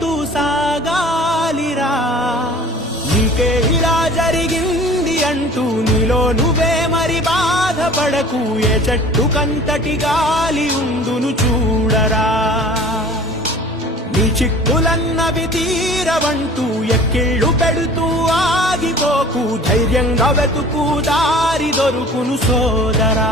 చెప్పుకుంటూ సాగాలిరా. నీకే ఇలా జరిగింది అంటూ నీలో నువ్వే మరి బాధపడకు. ఏ చెట్టు కంతటి గాలి ఉందును చూడరా. నీ చిక్కులన్నవి తీరవంటూ ఎక్కిళ్ళు పెడుతూ ఆగిపోకు. ధైర్యంగా వెతుకు, దారి దొరుకును సోదరా.